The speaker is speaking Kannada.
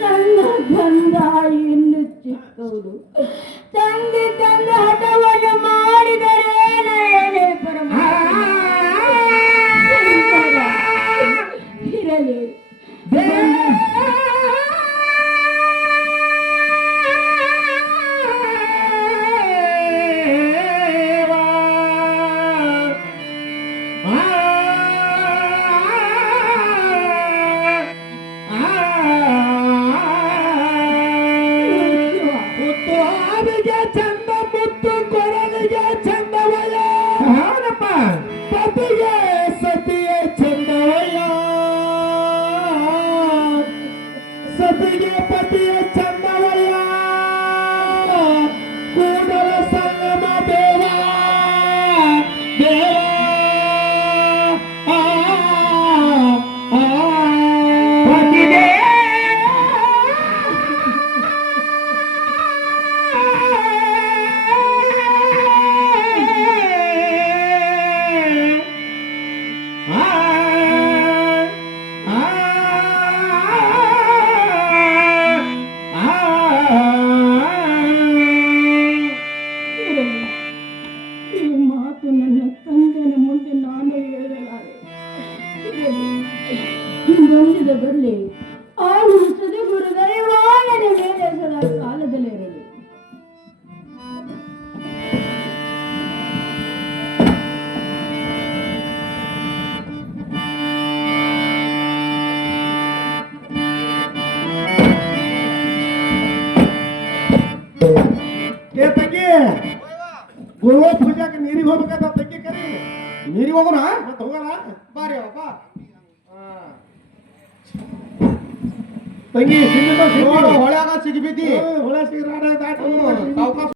ನನ್ನ ಗಂಧ ಇನ್ನು ಚಿಕ್ಕವರು ತಂದೆ ತಂದೆ ಹಠವನ್ನು ಮಾಡಿದರೆ ಇರಲಿ ಬರಲಿ ಆರು ಸದಗುರು ದೈವಾನದ ಮೇಲೆ ಸದಾ ಕಾಲದಲ್ಲೇ ಇರಲಿ. ಗುರುವ ಪೂಜಾಕ್ಕೆ ನೀರಿಗೆ ಹೋಗ್ಬೇಕಂತ ತಂಗಿ ಕರಿ ನೀರಿಗೆ ಹೋಗೋಣ ಮತ್ತೆ ಹೋಗೋಣ ಬಾರಿ ಅಪ್ಪ ತಂಗಿ ಹೊಳ್ಯಾಗ ಸಿಗ್ಬಿದ್ದಿ ಹೊಳೆ ಸಿಗ್ರಾಡ